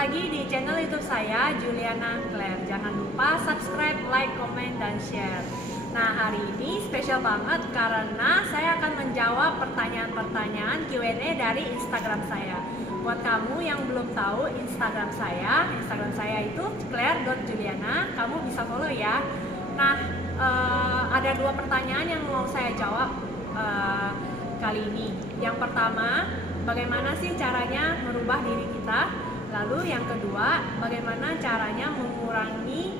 lagi di channel YouTube saya, Juliana Claire. Jangan lupa subscribe, like, komen, dan share. Nah, hari ini spesial banget karena saya akan menjawab pertanyaan-pertanyaan Q&A dari Instagram saya. Buat kamu yang belum tahu Instagram saya itu claire.juliana, kamu bisa follow ya. Nah, ada dua pertanyaan yang mau saya jawab kali ini. Yang pertama, bagaimana sih caranya merubah diri kita? Lalu yang kedua, bagaimana caranya mengurangi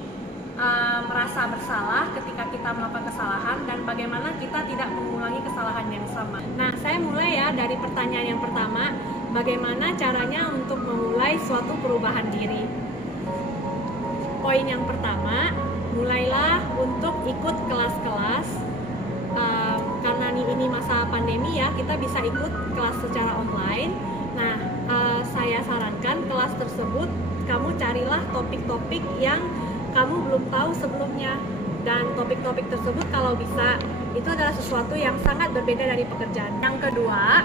merasa bersalah ketika kita melakukan kesalahan, dan bagaimana kita tidak mengulangi kesalahan yang sama. Nah, saya mulai ya dari pertanyaan yang pertama, bagaimana caranya untuk memulai suatu perubahan diri. Poin yang pertama, mulailah untuk ikut kelas-kelas. Karena ini masa pandemi ya, kita bisa ikut kelas secara online. Nah, saya sarankan kelas tersebut kamu carilah topik-topik yang kamu belum tahu sebelumnya, dan topik-topik tersebut kalau bisa itu adalah sesuatu yang sangat berbeda dari pekerjaan. Yang kedua,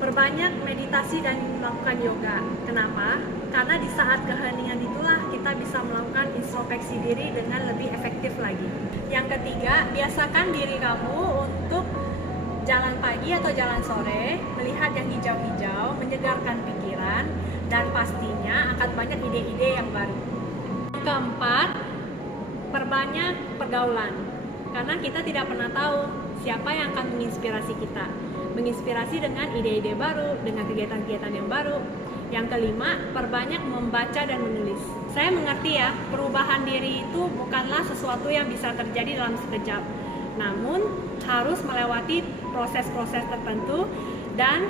perbanyak meditasi dan melakukan yoga. Kenapa? Karena di saat keheningan itulah kita bisa melakukan introspeksi diri dengan lebih efektif lagi. Yang ketiga, biasakan diri kamu untuk jalan pagi atau jalan sore, melihat yang hijau-hijau, menyegarkan pikiran, dan pastinya akan banyak ide-ide yang baru. Keempat, perbanyak pergaulan, karena kita tidak pernah tahu siapa yang akan menginspirasi kita. Menginspirasi dengan ide-ide baru, dengan kegiatan-kegiatan yang baru. Yang kelima, perbanyak membaca dan menulis. Saya mengerti ya, perubahan diri itu bukanlah sesuatu yang bisa terjadi dalam sekejap, namun harus melewati proses-proses tertentu dan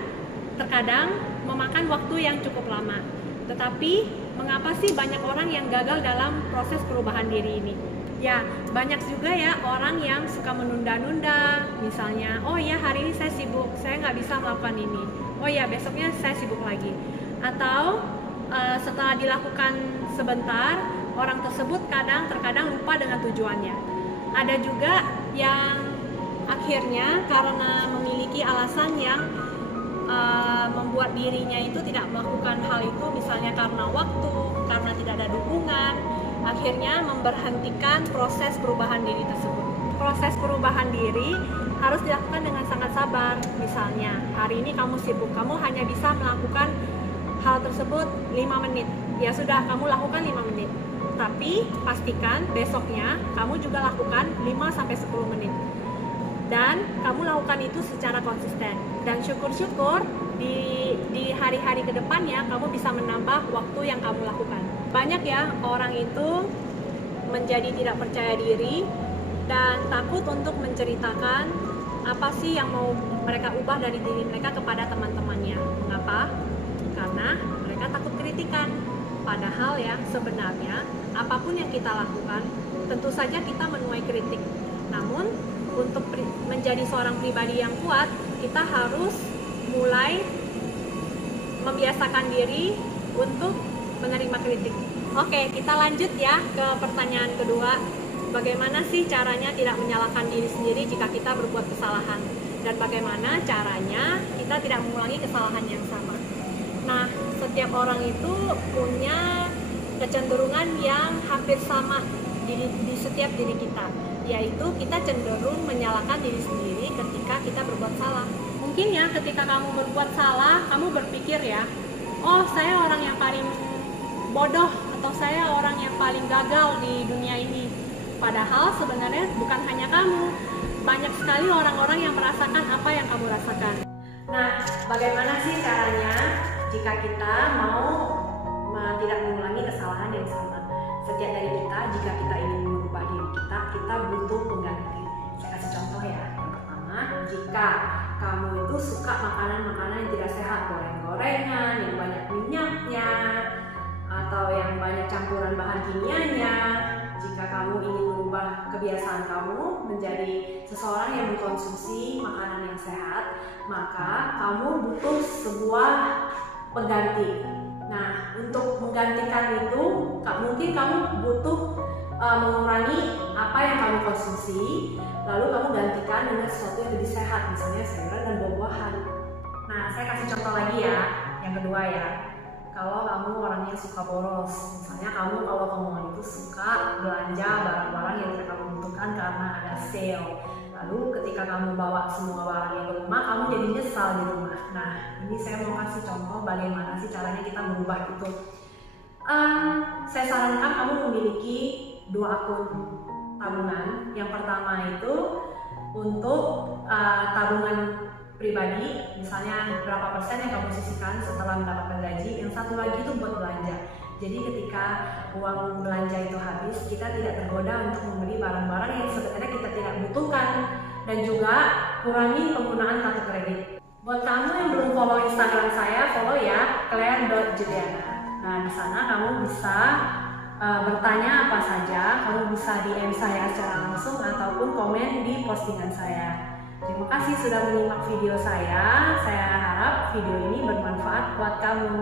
terkadang memakan waktu yang cukup lama. Tetapi mengapa sih banyak orang yang gagal dalam proses perubahan diri ini? Ya, banyak juga ya orang yang suka menunda-nunda. Misalnya, oh ya hari ini saya sibuk, saya nggak bisa melakukan ini. Oh ya besoknya saya sibuk lagi. Atau setelah dilakukan sebentar, orang tersebut terkadang lupa dengan tujuannya. Ada juga yang akhirnya karena memiliki alasan yang membuat dirinya itu tidak melakukan hal itu, misalnya karena waktu, karena tidak ada dukungan, akhirnya memberhentikan proses perubahan diri tersebut. Proses perubahan diri harus dilakukan dengan sangat sabar. Misalnya, hari ini kamu sibuk, kamu hanya bisa melakukan hal tersebut 5 menit. Ya sudah, kamu lakukan 5 menit. Tapi pastikan besoknya kamu juga lakukan 5-10 menit. Dan kamu lakukan itu secara konsisten. Dan syukur-syukur di hari-hari kedepannya kamu bisa menambah waktu yang kamu lakukan. Banyak ya orang itu menjadi tidak percaya diri dan takut untuk menceritakan apa sih yang mau mereka ubah dari diri mereka kepada teman-temannya. Mengapa? Karena mereka takut kritikan. Padahal ya sebenarnya apapun yang kita lakukan tentu saja kita menuai kritik. Namun untuk menjadi seorang pribadi yang kuat, kita harus mulai membiasakan diri untuk menerima kritik. Oke, kita lanjut ya ke pertanyaan kedua. Bagaimana sih caranya tidak menyalahkan diri sendiri jika kita berbuat kesalahan? Dan bagaimana caranya kita tidak mengulangi kesalahan yang sama? Nah, setiap orang itu punya kecenderungan yang hampir sama di setiap diri kita, yaitu kita cenderung menyalahkan diri sendiri ketika kita berbuat salah. Mungkin ya ketika kamu berbuat salah, kamu berpikir ya, oh saya orang yang paling bodoh, atau saya orang yang paling gagal di dunia ini. Padahal sebenarnya bukan hanya kamu, banyak sekali orang-orang yang merasakan apa yang kamu rasakan. Nah, bagaimana sih caranya jika kita mau tidak mengulangi kesalahan yang sama? Setiap dari kita, jika kita ingin merubah diri kita butuh pengganti. Saya kasih contoh ya. Yang pertama, jika kamu itu suka makanan-makanan yang tidak sehat, goreng-gorengan, yang banyak minyaknya, atau yang banyak campuran bahan kimianya, jika kamu ingin merubah kebiasaan kamu menjadi seseorang yang mengkonsumsi makanan yang sehat, maka kamu butuh sebuah pengganti. Nah, untuk menggantikan itu, mungkin kamu butuh mengurangi apa yang kamu konsumsi, lalu kamu gantikan dengan sesuatu yang lebih sehat, misalnya sayuran dan buah-buahan. Nah, saya kasih contoh lagi ya, yang kedua ya. kalau kamu orangnya suka boros. Misalnya kamu kalau kemauan itu suka belanja barang-barang yang tidak kamu butuhkan karena ada sale. Lalu ketika kamu bawa semua barangnya ke rumah, kamu jadi nyesal di rumah. Nah, ini saya mau kasih contoh bagaimana sih caranya kita merubah itu. Saya sarankan kamu memiliki 2 akun tabungan. Yang pertama itu untuk tabungan pribadi, misalnya berapa persen yang kamu sisihkan setelah mendapatkan gaji. Yang satu lagi itu buat belanja. Jadi ketika uang belanja itu habis, kita tidak tergoda untuk membeli barang-barang yang sebenarnya kita tidak butuhkan. Dan juga kurangi penggunaan kartu kredit. Buat kamu yang belum follow Instagram saya, follow ya, claire.juliana. Nah, di sana kamu bisa bertanya apa saja, kamu bisa DM saya secara langsung ataupun komen di postingan saya. Terima kasih sudah menyimak video saya harap video ini bermanfaat buat kamu.